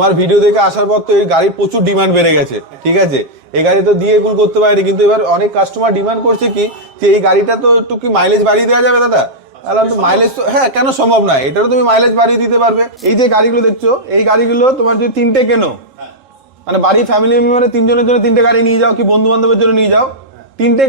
তোমার ভিডিও দেখে আসার পর তো এই গাড়ির প্রচুর ডিমান্ড বেড়ে গেছে, ঠিক আছে। এই গাড়ি তো দিয়ে এগুলো করতে পারেনি, কিন্তু এবার অনেক কাস্টমার ডিমান্ড করছে কি যে এই গাড়িটা তো একটু কি মাইলেজ বাড়িয়ে দেওয়া যাবে দাদা। মাইলেজ তো হ্যাঁ কেন সম্ভব নয়, এটারও তুমি মাইলেজ বাড়িয়ে দিতে পারবে। এই যে গাড়িগুলো দেখছো, এই গাড়িগুলো তোমার যদি তিনটে কেনো, মানে বাড়ি ফ্যামিলি মেম্বারে তিনজনের জন্য তিনটে গাড়ি নিয়ে যাও, কি বন্ধু বান্ধবের জন্য নিয়ে যাও, তিনটে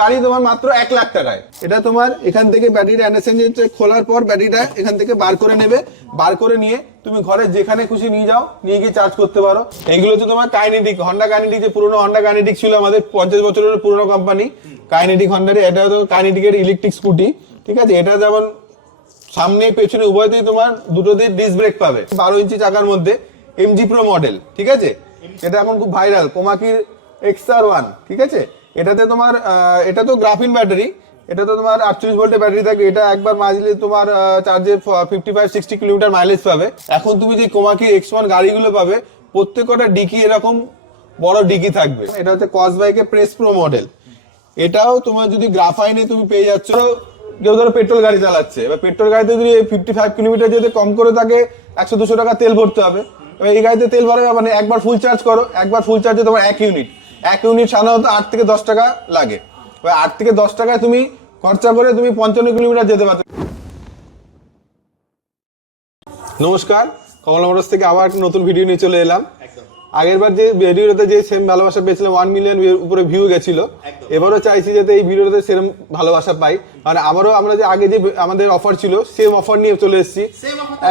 গাড়ি তোমার মাত্র 1 লাখ টাকায়। এটা তোমার এখান থেকে ব্যাটারিটা অ্যান্ডারস্ট্যান্ড খোলার পর ব্যাটারিটা এখান থেকে বার করে নেবে, বার করে নিয়ে তুমি ঘরে যেখানে খুশি নিয়ে যাও, নিয়ে গিয়ে চার্জ করতে পারো। এইগুলো হচ্ছে তোমার কাইনেটিক, হন্ডা কাইনেটিক, যে পুরোনো হন্ডা কাইনেটিক ছিল আমাদের 50 বছরের পুরোনো কোম্পানি কাইনেটিক হন্ডার। এটা তো কাইনেটিকের ইলেকট্রিক স্কুটি, ঠিক আছে। এটা যেমন সামনে পেছনে উভয়তেই তোমার দুটোতে ডিস্ক ব্রেক পাবে। 12 ইঞ্চি চাকার মধ্যে এমজি প্রো মডেল, ঠিক আছে। এটা এখন খুব ভাইরাল, কোমাকির XR1, ঠিক আছে। এটাতে তোমার এটা তো গ্রাফিন ব্যাটারি, এটা তো তোমার 48 ভোল্টের ব্যাটারি থাকে। এটা একবার মাজলে তোমার চার্জে 55-60 কিলোমিটার মাইলেজ পাবে। এখন তুমি যে কোমাকির X1 গাড়িগুলো পাবে, প্রত্যেকটা ডিকি এরকম বড় ডিকি থাকবে। এটা হচ্ছে কসবাইকের প্রেস প্রো মডেল। এটাও তোমার যদি গ্রাফাইনে তুমি পেয়ে যাচ্ছ। কেউ ধরো পেট্রোল গাড়ি চালাচ্ছে, এবার পেট্রোল গাড়িতে যদি 55 কিলোমিটার যেতে কম করে থাকে 100-200 টাকা তেল ভরতে হবে। এবার এই গাড়িতে তেল ভরাবে মানে একবার ফুল চার্জ করো, একবার ফুল চার্জে তোমার 1 ইউনিট সাধারণত 8 থেকে 10 টাকা লাগে। 8 থেকে 10 টাকায় তুমি খরচা করে তুমি 55 কিলোমিটার যেতে পারছো। নমস্কার, কমলা মোটরস থেকে আবার একটা নতুন ভিডিও নিয়ে চলে এলাম। আগের বার যে ভিডিওতে যে সেম ভালোবাসা পেয়েছিলাম, 1 মিলিয়ন উপরে ভিউ গেছিল, এবারও চাইছি যাতে এই ভিডিওতে সেরকম ভালোবাসা পাই। মানে আবারও আমরা যে আগে যে আমাদের অফার ছিল সেম অফার নিয়ে চলে এসেছি।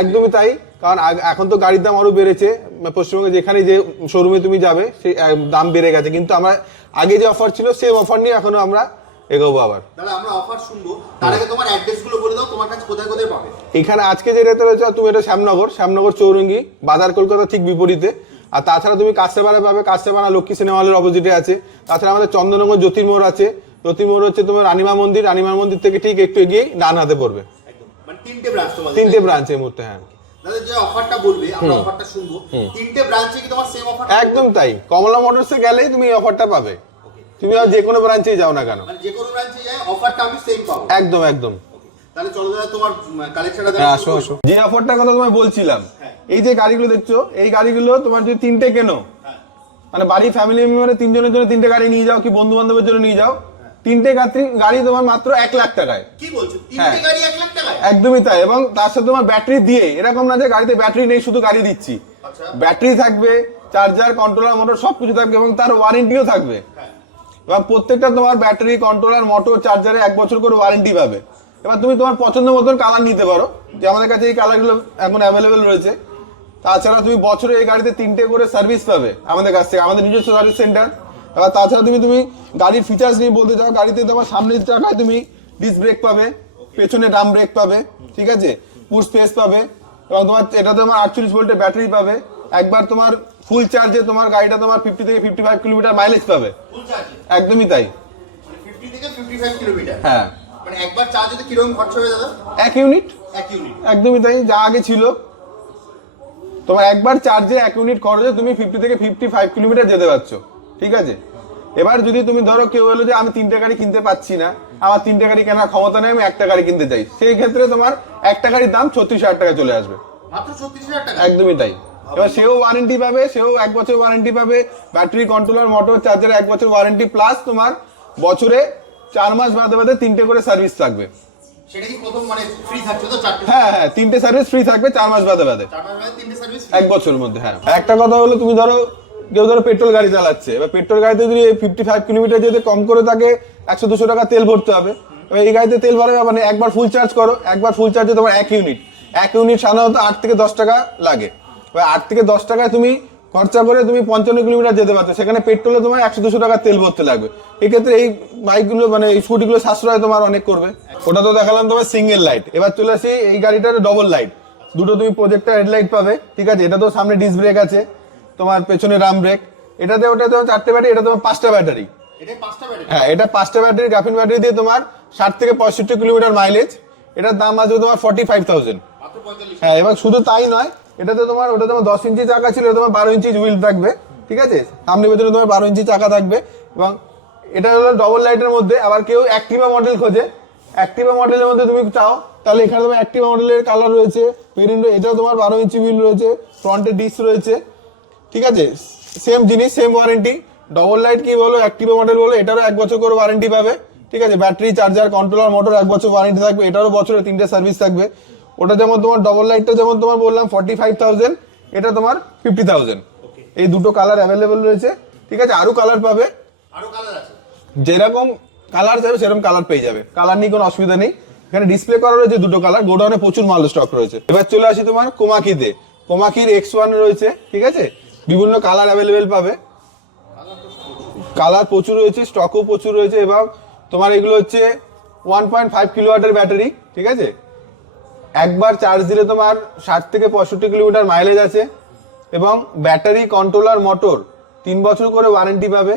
একদমই তাই, কারণ এখন তো গাড়ির দাম আরো বেড়েছে। পশ্চিমবঙ্গে যেখানে যে শোরুমে তুমি যাবে সেই দাম বেড়ে গেছে, কিন্তু আমরা আগে যে অফার ছিল সেম অফার নিয়ে এখনো আমরা এগোবো। আবার দাদা আমরা অফার শুনবো, তার আগে তোমার অ্যাড্রেস গুলো বলে দাও, তোমার কাছে কোথায় কোথায় পাবে। এখানে আজকে যেটা রয়েছে তুমি, এটা শ্যামনগর চৌরঙ্গি বাজার, কলকাতা ঠিক বিপরীতে। আর তাছাড়া তুমি কাস্তেপাড়া পাবে, কাস্তেপাড়া লক্ষ্মী সিনেমা হলের অপোজিটে আছে। তাছাড়া আমাদের চন্দননগর জ্যোতির্মোড় আছে, জ্যোতির্মোড় হচ্ছে তোমার রানীমা মন্দির থেকে ঠিক একটু এগিয়ে ডান হাতে পড়বে। মানে তিনটে ব্রাঞ্চ এই মুহূর্তে। হ্যাঁ দাদা, যে অফারটা বলবে আমরা অফারটা শুনবো, তিনটে ব্রাঞ্চে কি তোমার সেম অফার? একদম তাই, কমলা মোটরসে গেলেই তুমি এই অফারটা পাবে। তুমি আর যে কোনো ব্রাঞ্চেই যাও না কেন, মানে যে কোনো ব্রাঞ্চে যাই অফারটা আমি সেম পাবো। একদম। তাহলে চলো দাদা তোমার কালেকশনটা দেখো। আসো। যে অফারটার কথা তোমায় বলছিলাম, এই যে গাড়িগুলো দেখছো, এই গাড়িগুলো তোমার যদি তিনটে কেনো, মানে বাড়ি ফ্যামিলি মেম্বারে তিনজনের জন্য তিনটে গাড়ি নিয়ে যাও, কি বন্ধু বান্ধবের জন্য নিয়ে যাও, তিনটে গাড়ি তোমার মাত্র 1 লাখ টাকায়। কি বলছো, তিনটে গাড়ি 1 লাখ টাকায়? একদমই তাই। এবং তার সাথে তোমার ব্যাটারি দিয়ে, এরকম না যে গাড়িতে ব্যাটারি নেই শুধু গাড়ি দিচ্ছি, ব্যাটারি থাকবে, চার্জার, কন্ট্রোলার, মোটর সবকিছু থাকবে, এবং তার ওয়ারেন্টিও থাকবে। এবং প্রত্যেকটা তোমার ব্যাটারি, কন্ট্রোলার, মোটর, চার্জারে 1 বছর করে ওয়ারেন্টি পাবে। এবার তুমি তোমার পছন্দ মতন কালার নিতে পারো, যে আমাদের কাছে এই কালারগুলো এখন অ্যাভেলেবেল রয়েছে। তাছাড়া তুমি বছরে এই গাড়িতে 3টে করে সার্ভিস পাবে আমাদের কাছ থেকে, আমাদের নিজস্ব সার্ভিস সেন্টার। এবার তাছাড়া তুমি গাড়ির ফিচার্স নিয়ে বলতে চাও, গাড়িতে তোমার সামনের চাকায় তুমি ডিস্ক ব্রেক পাবে, পেছনে ড্রাম ব্রেক পাবে, ঠিক আছে, পুশ স্পেস পাবে, এবং তোমার এটা তোমার 48 ভোল্টের ব্যাটারি পাবে। একবার তোমার ফুল চার্জে তোমার গাড়িটা তোমার 50 থেকে 55 কিলোমিটার মাইলেজ পাবে। ফুল চার্জে? একদমই তাই, মানে 50 থেকে 55 কিলোমিটার। হ্যাঁ। মানে একবার চার্জে কিরকম খরচ হবে দাদা? 1 ইউনিট। একদমই তাই, যা আগে ছিল তোমার একবার চার্জে 1 ইউনিট খরচে তুমি 50 থেকে 55 কিলোমিটার যেতে পারছো, ঠিক আছে। এবার যদি তুমি ধরো কেউ হলো যে আমি 3টে গাড়ি কিনতে পাচ্ছি না, আমার 3টে গাড়ি কেনার ক্ষমতা নেই, আমি একটা গাড়ি কিনতে চাই, সেই ক্ষেত্রে তোমার একটা গাড়ির দাম 36,000 টাকা চলে আসবে। মাত্র 36,000 টাকা? একদমই তাই। এবার সেও ওয়ারেন্টি পাবে, সেও 1 বছর ওয়ারেন্টি পাবে, ব্যাটারি, কন্ট্রোলার, মোটর, চার্জারে 1 বছর ওয়ারেন্টি, প্লাস তোমার বছরে 4 মাস বাদে 3টে করে সার্ভিস থাকবে। সেটা কি প্রথম মানে ফ্রি থাকছে তো? হ্যাঁ, 3টে সার্ভিস ফ্রি থাকবে 4 মাস বাদে। 4 মাস বাদে 3টে সার্ভিস 1 বছরের মধ্যে। হ্যাঁ, একটা কথা হলো তুমি ধরো কেউ পেট্রোল গাড়ি চালাচ্ছে, এবার পেট্রোল গাড়িতে যদি 55 কিলোমিটার যেতে কম করে থাকে 100-200 টাকা তেল ভরতে হবে। এবার এই গাড়িতে তেল ভরাবে মানে একবার ফুল চার্জ করো, একবার ফুল চার্জে তোমার 1 ইউনিট সাধারণত 8 থেকে 10 টাকা লাগে। এবার 8 থেকে 10 টাকায় তুমি খরচা করে তুমি 55 কিলোমিটার যেতে পারছো, সেখানে পেট্রোলে তোমার 100-200 টাকা তেল ভরতে লাগবে। এক্ষেত্রে এই বাইকগুলো মানে এই স্কুটিগুলো সাশ্রয় তোমার অনেক করবে। ওটা তো দেখালাম তোমার সিঙ্গেল লাইট। এবার চলে আসি এই গাড়িটার ডবল লাইট, দুটো তুমি প্রজেক্টর হেডলাইট পাবে, ঠিক আছে। এটা তো সামনে ডিস্ক ব্রেক আছে, তোমার পেছনে রাম ব্রেক। ওটা তোমার 4টে ব্যাটারি, এটা তোমার 5টা ব্যাটারি। হ্যাঁ, এটা 5টা ব্যাটারি, গ্রাফিন ব্যাটারি দিয়ে তোমার 60 থেকে 65 কিলোমিটার মাইলেজ। এটার দাম আছে তোমার 45,000। হ্যাঁ, এবং শুধু তাই নয়, ওটা তোমার 10 ইঞ্চি চাকা ছিল, এটা তোমার 12 ইঞ্চি হুইল থাকবে, ঠিক আছে। সামনে পেছনে তোমার 12 ইঞ্চি চাকা থাকবে। এবং এটা হলো ডবল লাইটের মধ্যে। আবার কেউ অ্যাক্টিভা মডেল খোঁজে, অ্যাক্টিভা মডেলের মধ্যে তুমি চাও তাহলে এখানে তোমার অ্যাক্টিভা মডেলের কালার রয়েছে, ভেরিয়েন্ট এটাও তোমার 12 ইঞ্চি হুইল রয়েছে, ফ্রন্টে ডিস্ক রয়েছে, ঠিক আছে, সেম জিনিস সেম ওয়ারেন্টি। ডবল লাইট কি বলো, অ্যাক্টিভা মডেল বলো, এটারও 1 বছর করে ওয়ারেন্টি পাবে, ঠিক আছে, ব্যাটারি, চার্জার, কন্ট্রোলার, মোটর 1 বছর ওয়ারেন্টি থাকবে, এটারও বছরে 3টে সার্ভিস থাকবে। ওটা যেমন তোমার ডবল লাইটটা যেমন তোমার বললাম 45,000, এটা তোমার 50,000। এই দুটো কালার অ্যাভেলেবেল রয়েছে, ঠিক আছে, আরো কালার পাবে, আরো কালার আছে, যেরকম কালার যাবে সেরকম কালার পেয়ে যাবে, কালার নিয়ে কোনো অসুবিধা নেই। এখানে ডিসপ্লে করা রয়েছে দুটো কালার, গোডাউনে প্রচুর মাল স্টক রয়েছে। এবার চলে আসি তোমার কোমাকিতে, কোমাকির X1 রয়েছে, ঠিক আছে, বিভিন্ন কালার অ্যাভেলেবেল পাবে, কালার প্রচুর রয়েছে, স্টকও প্রচুর রয়েছে। এবং তোমার এগুলো হচ্ছে 1.5 কিলোওয়াটের ব্যাটারি, ঠিক আছে, একবার চার্জ দিলে তোমার 60 থেকে 65 কিলোমিটার মাইলেজ আছে। এবং ব্যাটারি, কন্ট্রোলার, মোটর 3 বছর করে ওয়ারেন্টি পাবে,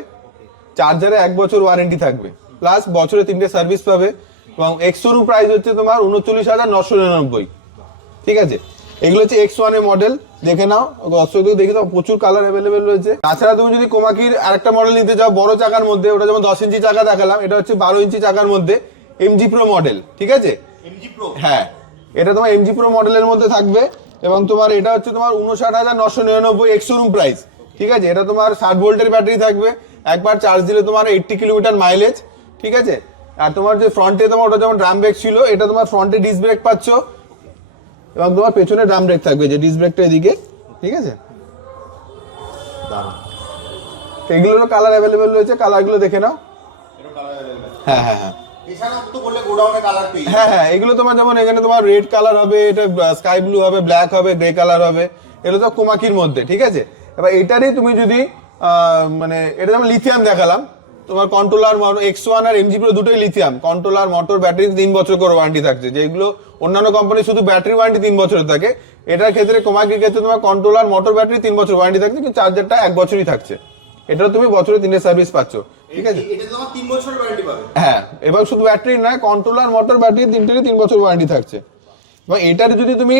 চার্জারে 1 বছর ওয়ারেন্টি থাকবে, প্লাস বছরে 3টে সার্ভিস পাবে। এবং এক্স-শোরুম প্রাইস হচ্ছে তোমার 39,999, ঠিক আছে। এগুলো হচ্ছে X1 এর মডেল, দেখে নাও, দর্শকদের দেখে দাও, প্রচুর কালার অ্যাভেলেবেল রয়েছে। তাছাড়া তুমি যদি কোমাকির আরেকটা মডেল নিতে চাও বড় চাকার মধ্যে, ওটা যেমন 10 ইঞ্চি চাকা দেখালাম, এটা হচ্ছে 12 ইঞ্চি চাকার মধ্যে MG Pro মডেল, ঠিক আছে, MG Pro, হ্যাঁ, এটা তোমার MG Pro মডেলের মধ্যে থাকবে। এবং তোমার এটা হচ্ছে তোমার 59,999 এক্স-শোরুম প্রাইস, ঠিক আছে। এটা তোমার 60 ভোল্টের ব্যাটারি থাকবে, একবার চার্জ দিলে তোমার 80 কিলোমিটার মাইলেজ, ঠিক আছে। আর তোমার যে ফ্রন্টে তোমার ওটা যেমন ড্রাম ব্রেক ছিল, এটা তোমার ফ্রন্টে ডিস্ক ব্রেক পাচ্ছ, এবং তোমার পেছনে ড্রাম ব্রেক থাকবে, যে ডিস্ক ব্রেকটা এদিকে, ঠিক আছে। এগুলোরও কালার অ্যাভেলেবেল রয়েছে, কালারগুলো দেখে নাও। এরও কালার अवेलेबल, হ্যাঁ হ্যাঁ হ্যাঁ এছাড়াও তো বললে গোডাউনে কালার পেয়ে হ্যাঁ হ্যাঁ এগুলো তোমার যেমন এখানে তোমার রেড কালার হবে, এটা স্কাই ব্লু হবে, ব্ল্যাক হবে, গ্রে কালার হবে, এগুলো তো কোমাকির মধ্যে, ঠিক আছে। এবার এটারই তুমি যদি মানে এটা যেমন লিথিয়াম দেখালাম, তোমার কন্ট্রোলার, X1 আর MG Pro দুটোই লিথিয়াম, কন্ট্রোলার, মোটর, ব্যাটারি 3 বছর করে ওয়ারেন্টি থাকছে, যেগুলো অন্যান্য কোম্পানি শুধু ব্যাটারি ওয়ারেন্টি 3 বছরের থাকে, এটার ক্ষেত্রে কোমাকির ক্ষেত্রে তোমার কন্ট্রোলার, মোটর, ব্যাটারি 3 বছর ওয়ারেন্টি থাকছে, কিন্তু চার্জারটা 1 বছরই থাকছে, এটা তুমি বছরে 3টে সার্ভিস পাচ্ছ, ঠিক আছে। এটা তোমার 3 বছরের ওয়ারেন্টি পাবে, হ্যাঁ, এবার শুধু ব্যাটারি নয়, কন্ট্রোলার, মোটর, ব্যাটারি 3টেরই 3 বছর ওয়ারেন্টি থাকছে। এবং এটার যদি তুমি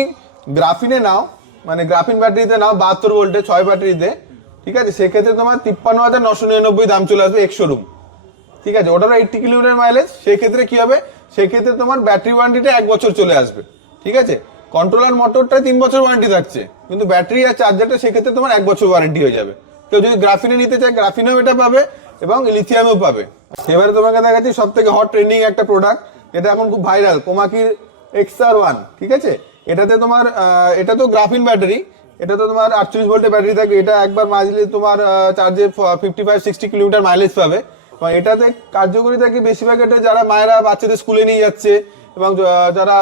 গ্রাফিনে নাও, মানে গ্রাফিন ব্যাটারিতে নাও 72 ভোল্টে 6 ব্যাটারিতে, ঠিক আছে, সেক্ষেত্রে তোমার 53,999 দাম চলে আসবে এক্স-শোরুম, ঠিক আছে। ওটারও 80 কিলোমিটার মাইলেজ, সেক্ষেত্রে কি হবে, সেক্ষেত্রে তোমার ব্যাটারি ওয়ারেন্টিটা 1 বছর চলে আসবে, ঠিক আছে। কন্ট্রোলার, মোটরটা 3 বছর ওয়ারেন্টি থাকছে, কিন্তু ব্যাটারি আর চার্জারটা সেক্ষেত্রে তোমার 1 বছর ওয়ারেন্টি হয়ে যাবে। কেউ যদি গ্রাফিনে নিতে চায়, গ্রাফিনেও এটা পাবে এবং লিথিয়ামও পাবে। এবারে তোমাকে দেখাচ্ছি সব থেকে হট ট্রেন্ডিং একটা প্রোডাক্ট, এটা এখন খুব ভাইরাল, কোমাকির XR1, ঠিক আছে। এটাতে তোমার এটা তো গ্রাফিন ব্যাটারি, এটা তো তোমার 48 ভোল্টের ব্যাটারি থাকে, এটা একবার মাজলে তোমার চার্জে 55-60 কিলোমিটার মাইলেজ পাবে। এবং এটাতে কার্যকরিতা কি, বেশিরভাগ এটা যারা মায়েরা বাচ্চাদের স্কুলে নিয়ে যাচ্ছে, এবং যারা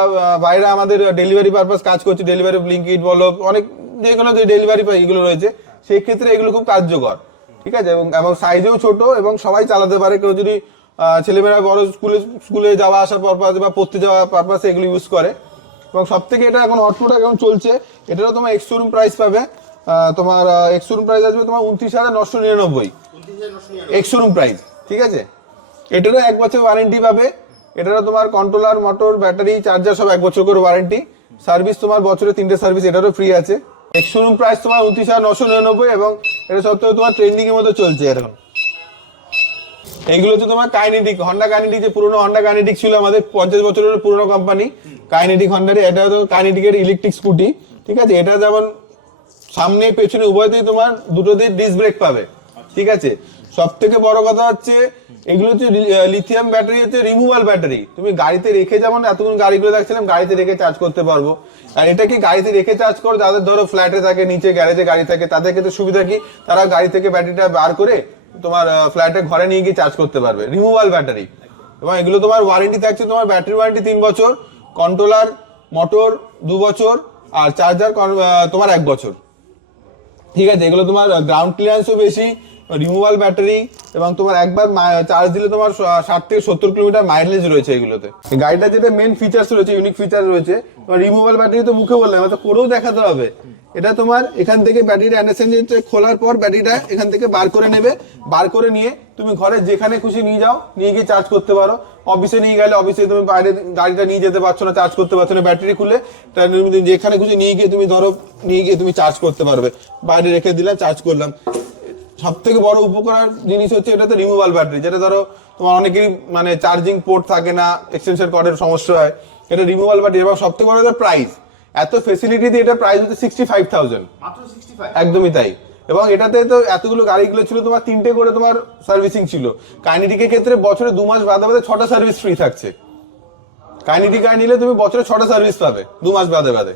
বাইরে আমাদের ডেলিভারি পারপাস কাজ করছে, ডেলিভারি ব্লিঙ্কিট বলো, অনেক যে কোনো যে ডেলিভারি এগুলো রয়েছে, সেই ক্ষেত্রে এগুলো খুব কার্যকর, ঠিক আছে। এবং সাইজেও ছোট, এবং সবাই চালাতে পারে, কেউ যদি ছেলেমেয়েরা বড় স্কুলে যাওয়া আসার পারপাসে বা পড়তে যাওয়া পারপাসে এগুলো ইউজ করে। এবং সব থেকে এটা এখন হট প্রোডাক্ট এখন চলছে, এটারও তোমার এক্স-শোরুম প্রাইস পাবে, তোমার এক্স-শোরুম প্রাইস আসবে তোমার 29,999 এক্স-শোরুম প্রাইস, ঠিক আছে। এটারও 1 বছর ওয়ারেন্টি পাবে, এটারও তোমার কন্ট্রোলার, মোটর, ব্যাটারি, চার্জার সব 1 বছর করে ওয়ারেন্টি, সার্ভিস তোমার বছরে 3টে সার্ভিস এটারও ফ্রি আছে। এক্স-শোরুম প্রাইস তোমার 29,999, এবং এটা সত্ত্বেও তোমার ট্রেন্ডিং এর মধ্যে চলছে এখন। এইগুলো হচ্ছে তোমার কাইনেটিক, হন্ডা কাইনেটিক, যে পুরোনো হন্ডা কাইনেটিক ছিল আমাদের 50 বছরের পুরোনো কোম্পানি কাইনেটিক হন্ডার, এটা তো কাইনেটিকের ইলেকট্রিক স্কুটি, ঠিক আছে। এটা যেমন সামনে পেছনে উভয়তেই তোমার দুটোতে ডিস্ক ব্রেক পাবে, ঠিক আছে। সব থেকে বড় কথা হচ্ছে এগুলো হচ্ছে লিথিয়াম ব্যাটারি, হচ্ছে রিমুভাল ব্যাটারি, তুমি গাড়িতে রেখে, যেমন এতক্ষণ গাড়িগুলো দেখছিলাম গাড়িতে রেখে চার্জ করতে পারবো। আর এটা কি গাড়িতে রেখে চার্জ করো, যাদের ধরো ফ্ল্যাটে থাকে, নিচে গ্যারেজে গাড়ি থাকে, তাদের ক্ষেত্রে সুবিধা কি, তারা গাড়ি থেকে ব্যাটারিটা বার করে তোমার ফ্ল্যাটে ঘরে নিয়ে গিয়ে চার্জ করতে পারবে, রিমুভাল ব্যাটারি। এবং এগুলো তোমার ওয়ারেন্টি থাকছে, তোমার ব্যাটারি ওয়ারেন্টি 3 বছর, কন্ট্রোলার, মোটর 2 বছর, আর চার্জার তোমার 1 বছর, ঠিক আছে। এগুলো তোমার গ্রাউন্ড ক্লিয়ারেন্সও বেশি, রিমুভাল ব্যাটারি, এবং তোমার একবার চার্জ দিলে তোমার 60 থেকে 70 কিলোমিটার মাইলেজ রয়েছে এগুলোতে। গাড়িটা যেটা মেন ফিচার্স রয়েছে, ইউনিক ফিচার রয়েছে, তোমার রিমুভাল ব্যাটারি তো মুখে বললাম, এটা করেও দেখাতে হবে। এটা তোমার এখান থেকে ব্যাটারিটা অ্যান্ডারস্ট্যান্ড খোলার পর ব্যাটারিটা এখান থেকে বার করে নেবে, বার করে নিয়ে তুমি ঘরে যেখানে খুশি নিয়ে যাও, নিয়ে গিয়ে চার্জ করতে পারো। অফিসে নিয়ে গেলে অফিসে তুমি বাইরে গাড়িটা নিয়ে যেতে পারছো না, চার্জ করতে পারছো না, ব্যাটারি খুলে যেখানে খুশি নিয়ে গিয়ে তুমি ধরো নিয়ে গিয়ে তুমি চার্জ করতে পারবে, বাইরে রেখে দিলাম, চার্জ করলাম, সব থেকে বড় উপকার জিনিস হচ্ছে এটাতে রিমুভাল ব্যাটারি, যেটা ধরো তোমার অনেকেরই মানে চার্জিং পোর্ট থাকে না, এক্সটেনশন কর্ডের সমস্যা হয়, এটা রিমুভাল ব্যাটারি। এবং সব থেকে বড় প্রাইস, এত ফেসিলিটি দিয়ে এটা প্রাইস হচ্ছে 65,000, মাত্র 65। একদমই তাই। এবং এটাতে তো এতগুলো গাড়িগুলো ছিল, তোমার 3টে করে তোমার সার্ভিসিং ছিল। কাইনেটিকের ক্ষেত্রে বছরে 2 মাস বাদে বাদে 6টা সার্ভিস ফ্রি থাকছে। কাইনেটিক নিলে তুমি বছরে 6টা সার্ভিস পাবে 2 মাস বাদে বাদে।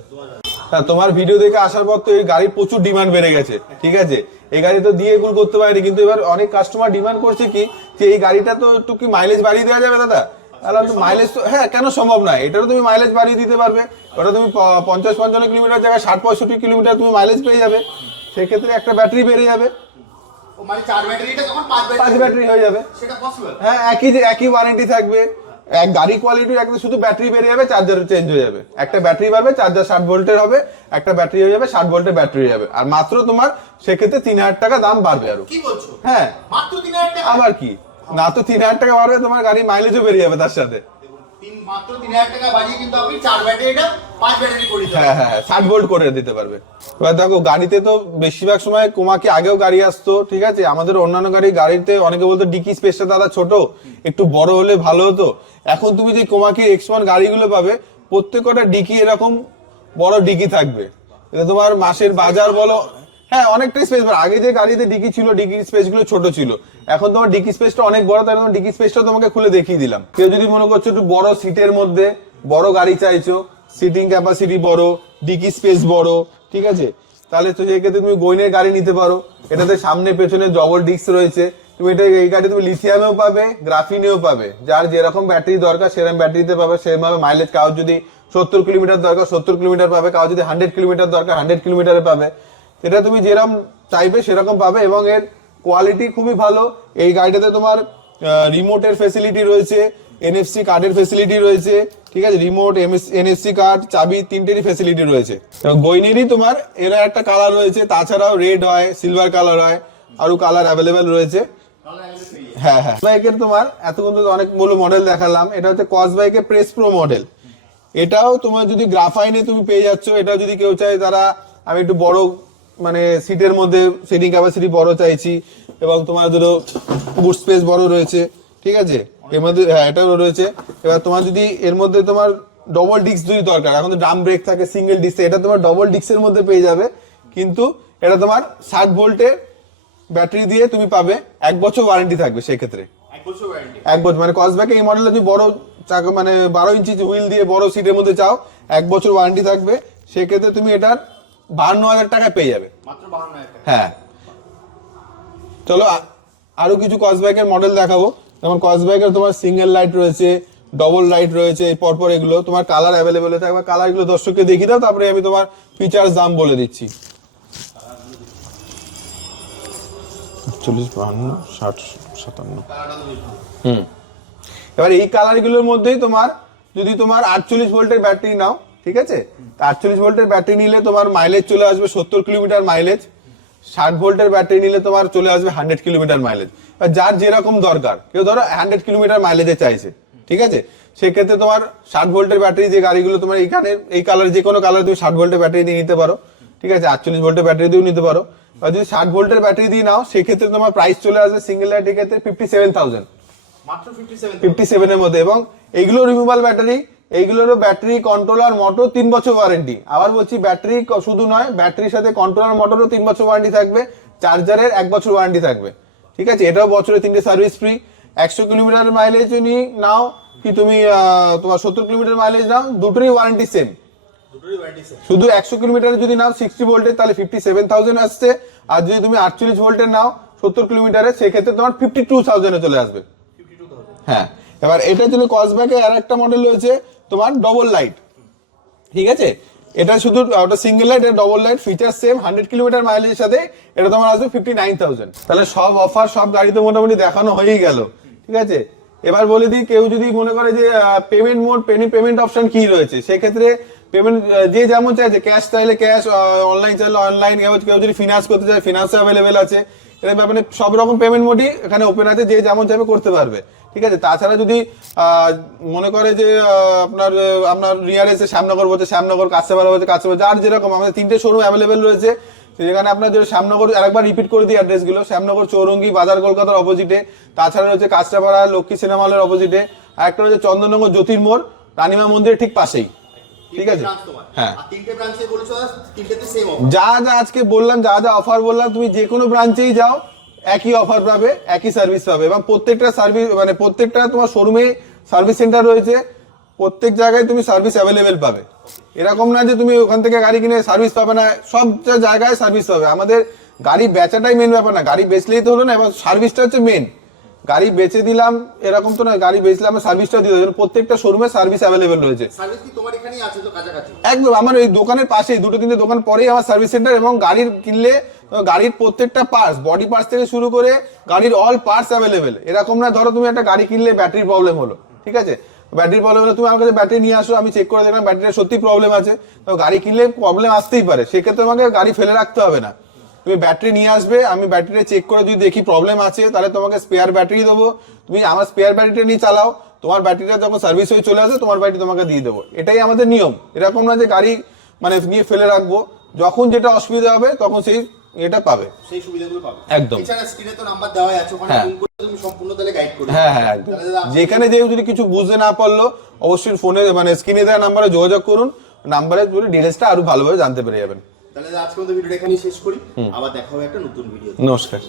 হ্যাঁ, তোমার ভিডিও দেখে আসার পর তো এই গাড়ির প্রচুর ডিমান্ড বেড়ে গেছে, ঠিক আছে। এই গাড়ি তো দিয়ে এগুলো করতে পারিনি, কিন্তু এবার অনেক কাস্টমার ডিমান্ড করছে কি যে এই গাড়িটা তো একটু কি মাইলেজ বাড়িয়ে দেওয়া যাবে দাদা। তাহলে তো মাইলেজ তো হ্যাঁ কেন সম্ভব নয়, এটারও তুমি মাইলেজ বাড়িয়ে দিতে পারবে। ওটা তুমি 50-55 কিলোমিটার জায়গায় 60-65 কিলোমিটার তুমি মাইলেজ পেয়ে যাবে। সেক্ষেত্রে একটা ব্যাটারি বেড়ে যাবে, ও মানে 4 ব্যাটারিটা তখন 5 ব্যাটারি হয়ে যাবে। সেটা পসিবল। হ্যাঁ, একই ওয়ারেন্টি থাকবে, এক গাড়ি কোয়ালিটি একদম, শুধু ব্যাটারি বেড়ে যাবে, চার্জার চেঞ্জ হয়ে যাবে। একটা ব্যাটারি বাড়বে, চার্জার 60 ভোল্টের হবে, একটা ব্যাটারি হয়ে যাবে 60 ভোল্টের ব্যাটারি হয়ে যাবে। আর মাত্র তোমার সেক্ষেত্রে 3,000 টাকা দাম বাড়বে আরো। কি বলছো? হ্যাঁ, মাত্র 3,000 টাকা? আবার কি না, তো 3,000 টাকা বাড়বে, তোমার গাড়ি মাইলেজও বেড়ে যাবে তার সাথে। মাত্র 3,000 টাকা বাড়িয়ে কিন্তু আপনি 4 ব্যাটারিটা 5 ব্যাটারি করে দিতে হ্যাঁ হ্যাঁ, 60 ভোল্ট করে দিতে পারবে। এবার দেখো, গাড়িতে তো বেশিরভাগ সময় কোমাকি আগেও গাড়ি আসতো, ঠিক আছে। আমাদের অন্যান্য গাড়িতে অনেকে বলতো ডিকি স্পেসটা দাদা ছোট, একটু বড় হলে ভালো হতো। এখন তুমি যে কোমাকি X1 গাড়িগুলো পাবে, প্রত্যেকটা ডিকি এরকম বড় ডিকি থাকবে। এটা তোমার মাসের বাজার বলো, হ্যাঁ অনেকটাই স্পেস। আগে যে গাড়িতে ডিকি ছিল, ডিকি স্পেস গুলো ছোট ছিল, এখন তোমার ডিকি স্পেসটা অনেক বড়। তাই তোমার ডিকি স্পেসটা তোমাকে খুলে দেখিয়ে দিলাম। কেউ যদি মনে করছো একটু বড় সিটের মধ্যে বড় গাড়ি চাইছো, সিটিং ক্যাপাসিটি বড়, ডিকি স্পেস বড়, ঠিক আছে, তাহলে তো সেক্ষেত্রে তুমি গোইনের গাড়ি নিতে পারো। এটাতে সামনে পেছনে ডবল ডিস্ক রয়েছে। তুমি এই গাড়ি তুমি লিথিয়ামেও পাবে, গ্রাফিনেও পাবে। যার যেরকম ব্যাটারি দরকার সেরকম ব্যাটারিতে পাবে, সেরকমভাবে মাইলেজ। কারোর যদি 70 কিলোমিটার দরকার 70 কিলোমিটার পাবে, কারোর যদি 100 কিলোমিটার দরকার 100 কিলোমিটারে পাবে। এটা তুমি যেরকম চাইবে সেরকম পাবে। এবং এর কোয়ালিটি খুবই ভালো। এই গাড়িটাতে তোমার রিমোটের ফেসিলিটি রয়েছে, NFC কার্ডের ফেসিলিটি রয়েছে, ঠিক আছে। রিমোট, NFC কার্ড, চাবি, 3টেরই ফেসিলিটি রয়েছে। এবং গইনেরই তোমার এর একটা কালার রয়েছে, তাছাড়াও রেড হয়, সিলভার কালার হয়, আরো কালার অ্যাভেলেবেল রয়েছে। হ্যাঁ হ্যাঁ, বাইকের তোমার এতক্ষণ তো অনেকগুলো মডেল দেখালাম। এটা হচ্ছে কস বাইকের প্রেস প্রো মডেল। এটাও তোমার যদি গ্রাফাইনে তুমি পেয়ে যাচ্ছ। এটাও যদি কেউ চায়, তারা আমি একটু বড় মানে সিটের মধ্যে সিটিং ক্যাপাসিটি বড় চাইছি, এবং তোমার ধরো বুট স্পেস বড় রয়েছে, ঠিক আছে। এর মধ্যে হ্যাঁ এটাও রয়েছে। এবার তোমার যদি এর মধ্যে তোমার ডবল ডিস্ক যদি দরকার, এখন তো ড্রাম ব্রেক থাকে সিঙ্গেল ডিস্ক, এটা তোমার ডবল ডিস্কের মধ্যে পেয়ে যাবে। কিন্তু এটা তোমার 60 ভোল্টের ব্যাটারি দিয়ে তুমি পাবে, 1 বছর ওয়ারেন্টি থাকবে। সেক্ষেত্রে 1 বছর ওয়ারেন্টি, 1 বছর মানে কসব্যাকে এই মডেলটা যদি বড় চাকা মানে 12 ইঞ্চি হুইল দিয়ে বড় সিটের মধ্যে চাও, 1 বছর ওয়ারেন্টি থাকবে। সেক্ষেত্রে তুমি এটার 52,000 টাকায় পেয়ে যাবে, মাত্র 52,000 টাকা। হ্যাঁ। চলো আরো কিছু কসব্যাকের মডেল দেখাবো। যেমন কসব্যাকের তোমার সিঙ্গেল লাইট রয়েছে, ডবল লাইট রয়েছে, পরপর এগুলো তোমার কালার অ্যাভেলেবেল থাকবে। কালারগুলো দর্শককে দেখিয়ে দাও, তারপরে আমি তোমার ফিচার্স দাম বলে দিচ্ছি। 40, 52, 60, 57। এবার এই কালারগুলোর মধ্যেই তোমার যদি তোমার 48 ভোল্টের ব্যাটারি নাও, ঠিক আছে, 48 ভোল্টের ব্যাটারি নিলে তোমার মাইলেজ চলে আসবে 70 কিলোমিটার মাইলেজ। 60 ভোল্টের ব্যাটারি নিলে তোমার চলে আসবে 100 কিলোমিটার মাইলেজ। যার যেরকম দরকার, কেউ ধরো 100 কিলোমিটার মাইলেজে চাইছে, ঠিক আছে, সেক্ষেত্রে তোমার 60 ভোল্টের ব্যাটারি যে গাড়িগুলো তোমার এখানে এই কালার, যে কোনো কালার তুমি 60 ভোল্টের ব্যাটারি দিয়ে নিতে পারো, ঠিক আছে। 48 ভোল্টের ব্যাটারি দিয়েও নিতে পারো। আর যদি 60 ভোল্টের ব্যাটারি দিয়ে নাও, সেক্ষেত্রে তোমার প্রাইস চলে আসবে সিঙ্গেল লাইটের ক্ষেত্রে 57,000, মাত্র 57 এর মধ্যে। এবং এইগুলো রিমুভাল ব্যাটারি, এইগুলোরও ব্যাটারি, কন্ট্রোলার, মোটর 3 বছর ওয়ারেন্টি। আবার বলছি, ব্যাটারি শুধু নয়, ব্যাটারির সাথে কন্ট্রোলার, মোটরও 3 বছর ওয়ারেন্টি থাকবে, চার্জারের 1 বছর ওয়ারেন্টি থাকবে, ঠিক আছে। এটাও বছরে 3টে সার্ভিস ফ্রি। 100 কিলোমিটার মাইলেজ যদি নাও, কি তুমি তোমার 70 কিলোমিটার মাইলেজ নাও, দুটোরই ওয়ারেন্টি সেম। শুধু 100 কিলোমিটার যদি নাও 60 ভোল্টের, তাহলে 57,000 আসছে। আর যদি তুমি 48 ভোল্টের নাও 70 কিলোমিটারে, সেক্ষেত্রে তোমার 52,000 এ চলে আসবে। হ্যাঁ, এবার এটার জন্য কসব্যাকে আর একটা মডেল রয়েছে তোমার ডবল লাইট, ঠিক আছে। এটা শুধু ওটা সিঙ্গেল লাইট, এটা double light, feature same. 100 kilometre মাইলেজের সাথে এটা তোমার আসবে 59,000। তাহলে সব অফার, সব গাড়িতে মোটামুটি দেখানো হয়েই গেল, ঠিক আছে। এবার বলে দিই, কেউ যদি মনে করে যে পেমেন্ট মোড, পেমেন্ট অপশন কি রয়েছে, সেক্ষেত্রে পেমেন্ট যে যেমন চাইছে, ক্যাশ চাইলে ক্যাশ, অনলাইন চাইলে অনলাইন, কেউ যদি ফিনান্স করতে চায় ফিনান্স অ্যাভেলেবেল আছে। এর ব্যাপারে সব রকম পেমেন্ট মোডই এখানে ওপেন আছে, যে যেমন চাইবে করতে পারবে, ঠিক আছে। তাছাড়া যদি মনে করে যে আপনার নিয়ারেস্টে শ্যামনগর বলছে শ্যামনগর, কাছেপাড়া বলছে কাছেপাড়া, যার যেরকম, আমাদের 3টে শোরুম অ্যাভেলেবেল রয়েছে। তো এখানে আপনার যে শ্যামনগর, আরেকবার রিপিট করে দিই অ্যাড্রেসগুলো, শ্যামনগর চৌরঙ্গি বাজার কলকাতার অপোজিটে, তাছাড়া রয়েছে কাঁচরাপাড়া লক্ষ্মী সিনেমা হলের অপোজিটে, আর একটা রয়েছে চন্দননগর জ্যোতির্মোড় রানীমা মন্দিরের ঠিক পাশেই। ঠিক আছে, হ্যাঁ। আর তিনটে ব্রাঞ্চে বলেছো, তিনটেতে সেম অফার। যা যা আজকে বললাম, যা যা অফার বললাম, তুমি যে কোনো ব্রাঞ্চেই যাও একই অফার পাবে, একই সার্ভিস পাবে, এবং প্রত্যেকটা সার্ভিস মানে প্রত্যেকটা তোমার শোরুমে সার্ভিস সেন্টার রয়েছে, প্রত্যেক জায়গায় তুমি সার্ভিস অ্যাভেলেবেল পাবে। এরকম না যে তুমি ওখান থেকে গাড়ি কিনে সার্ভিস পাবে না, সব জায়গায় সার্ভিস পাবে। আমাদের গাড়ি বেচাটাই মেন ব্যাপার না, গাড়ি বেচলেই তো হলো না, এবার সার্ভিসটা হচ্ছে মেন। গাড়ি বেচে দিলাম এরকম তো নয়, গাড়ি বেচলাম সার্ভিসটা দিতে হবে। প্রত্যেকটা শোরুমে সার্ভিস অ্যাভেলেবেল রয়েছে। সার্ভিস কি তোমার এখানেই আছে তো কাছাকাছি? একদম, আমার এই দোকানের পাশেই, দুটো তিনটে দোকান পরেই আমার সার্ভিস সেন্টার। এবং গাড়ির কিনলে গাড়ির প্রত্যেকটা পার্টস, বডি পার্টস থেকে শুরু করে গাড়ির অল পার্টস অ্যাভেলেবেল। এরকম না ধরো তুমি একটা গাড়ি কিনলে ব্যাটারির প্রবলেম হলো, ঠিক আছে, ব্যাটারির প্রবলেম হলো, তুমি আমার কাছে ব্যাটারি নিয়ে আসো, আমি চেক করে দেখলাম ব্যাটারির সত্যি প্রবলেম আছে, তো গাড়ি কিনলে প্রবলেম আসতেই পারে, সেক্ষেত্রে তোমাকে গাড়ি ফেলে রাখতে হবে না। তুমি ব্যাটারি নিয়ে আসবে, আমি ব্যাটারিটা চেক করে যদি দেখি প্রবলেম আছে, তাহলে তোমাকে স্পেয়ার ব্যাটারি দেবো, তুমি আমার স্পেয়ার ব্যাটারিটা নিয়ে চালাও, তোমার ব্যাটারিটা যখন সার্ভিস হয়ে চলে আসে তোমার ব্যাটারি তোমাকে দিয়ে দেবো। এটাই আমাদের নিয়ম। এরকম না যে গাড়ি মানে নিয়ে ফেলে রাখবো, যখন যেটা অসুবিধা হবে তখন সেই এটা পাবে, সেই সুবিধাগুলো পাবে একদম। এছাড়া স্ক্রিনে তো নাম্বার দেওয়া আছে, ওখানে হ্যাঁ। ফোন করে তুমি সম্পূর্ণ তাহলে গাইড করবে। হ্যাঁ হ্যাঁ একদম। যেখানে যে যদি কিছু বুঝতে না পারলো অবশ্যই ফোনে মানে স্ক্রিনে দেওয়া নাম্বারে যোগাযোগ করুন, নাম্বারে পুরো ডিটেলসটা আরো ভালোভাবে জানতে পেরে যাবেন। তাহলে আজকে আমাদের ভিডিওটা এখানেই শেষ করি, আবার দেখা হবে একটা নতুন ভিডিও। নমস্কার।